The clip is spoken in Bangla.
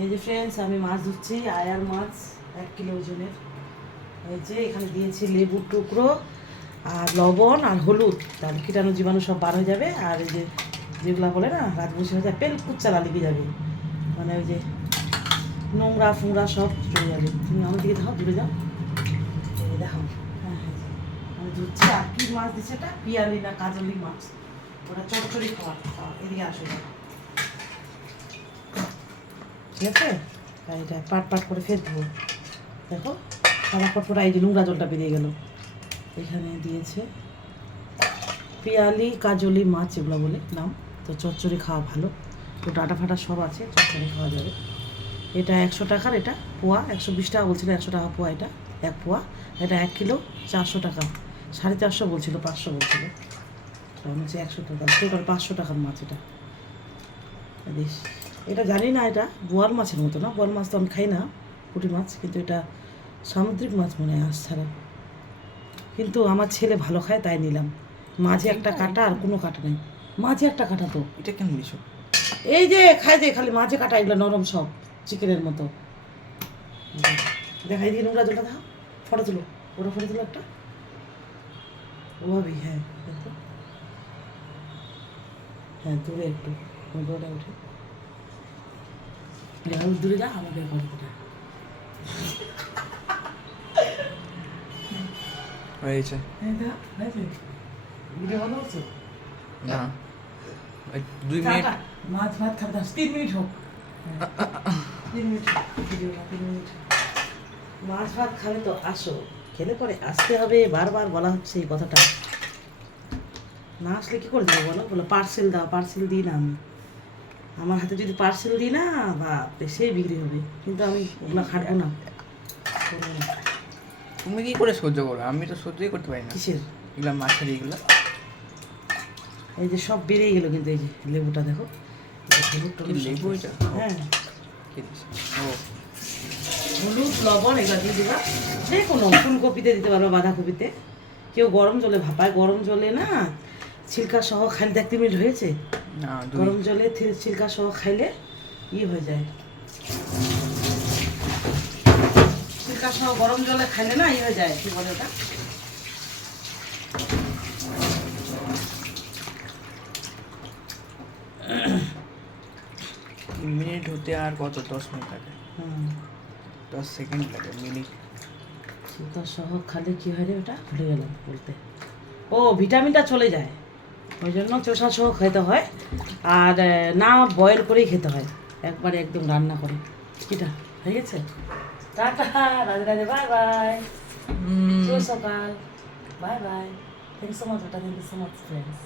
এই যে ফ্রেন্ডস, আমি মাছ ধুচ্ছি, আয়ার মাছ 1 কিলো ওজনের। এই যে এখানে দিয়েছি লেবুর টুকরো আর লবণ আর হলুদ, তাহলে কীটাণু জীবাণু সব বার হয়ে যাবে। আর এই যে যেগুলো বলে না রাজবসী হয়ে যায়, পেল কুচ্চালা লেগে যাবে, মানে ওই যে নোংরা ফুংরা সব চলে যাবে। তুমি আমার দিকে যাও, দূরে যাও, এই দেখো। হ্যাঁ হ্যাঁ, আমি ধুচ্ছি। আর কি মাছ দিচ্ছে এটা, পিয়ালি না কাজলি মাছ, ওটা চচ্চড়ি খাওয়া। এদিকে আসো, ঠিক আছে। আর এটা পাট পাট করে ফের দেবো, দেখো সাদা পটপটা। এই যে নোংরা জলটা বেরিয়ে গেল। এখানে দিয়েছে পিয়ালি কাজলি মাছ, এগুলো বলে নাম। তো চচ্চড়ি খাওয়া ভালো, তো ডাটা ফাটা সব আছে, চচ্চড়ি খাওয়া যাবে। এটা 100 টাকার, এটা পোয়া 120 টাকা বলছিল, 100 টাকা পোয়া এটা, 1 পোয়া। এটা 1 কিলো 400 টাকা, 450 বলছিল, 500 বলছিল, তখন হচ্ছে 100 টাকা, টোটাল 500 টাকার মাছ এটা। বেশ, এটা জানি না, এটা বোয়াল মাছের মতো না, বোয়াল মাছ তো আমি খাই না, পুঁটি মাছ, কিন্তু এটা সামুদ্রিক মাছ মনে হয়, আঁশ ছাড়া। কিন্তু আমার ছেলে ভালো খায় তাই নিলাম। মাঝে একটা কাটা, আর কোনো কাটা নেই, মাঝে একটা কাটা। তো এটা কেন নিছো? এই যে খাই যে খালি মাঝে কাটা, এগুলো নরম সব, চিকেনের মতো। দেখাই দিয়ে নোংরা জলটা দাও, ফটো তুলো, ওটা ফটো তুলো একটা, ওভাবেই। হ্যাঁ দেখো, হ্যাঁ দূরে একটু, ওটা উঠে দূরে যা, আমাদের ফটোটা হয়েছে ভিডিও বন্ধ করছো না, 2 মিনিট। মাছ ভাত খাবে 3 মিনিট হোক, 3 মিনিট ভিডিওটা, 3 মিনিট। মাছ ভাত খাবে তো আসো, খেলে পরে আসতে হবে, বারবার বলা হচ্ছে এই কথাটা। না আসলে কী করে দেবো বলো, বলো পার্সেল দাও, পার্সেল দিই না আমি। আমার হাতে যদি পার্সেল দিই না, বা সে বিক্রি হবে, কিন্তু আমি ওগুলো খাটবো না, করবো না। তুমি কি করে সহ্য করো? আমি তো সহ্যই করতে পারি না। কিসের? এগুলো মাছের এগুলো। এই যে সব বেরিয়ে গেলো, কিন্তু এই যে লেবুটা দেখো, হলুদ টলুদ সব লেবু এটা? হ্যাঁ, কে দিছে? ও হলুদ লবণ এগুলো দিয়ে দেবা। যে কোনো ফুলকপিতে দিতে পারবে, বাঁধাকপিতে। কেউ গরম জলে ভাপায়, গরম জলে না ছিলকা সহ খাইলে, 1 মিনিট হয়েছে, না, গরম জলে ছিলকা সহ খাইলে হয়ে যায়। ছিলকা সহ গরম জলে খাইলে না হয়ে যায়, কি বলে ওটা, 3 মিনিট হতে আর কত, 10 মিনিট লাগে? 10 সেকেন্ড লাগে, মিনিট। ছিলকা সহ খালে কি হয় রে, ওটা ভুলে গেলাম বলতে। ও, ভিটামিনটা চলে যায়, ওই জন্য চোষা সহ খেতে হয়। আর না বয়েল করেই খেতে হয়, একবারে একদম রান্না করে। কিটা হয়ে গেছে, tata, Radhe Radhe, bye bye, শুভ সকাল, bye bye. Thank so much, thank you so much friends.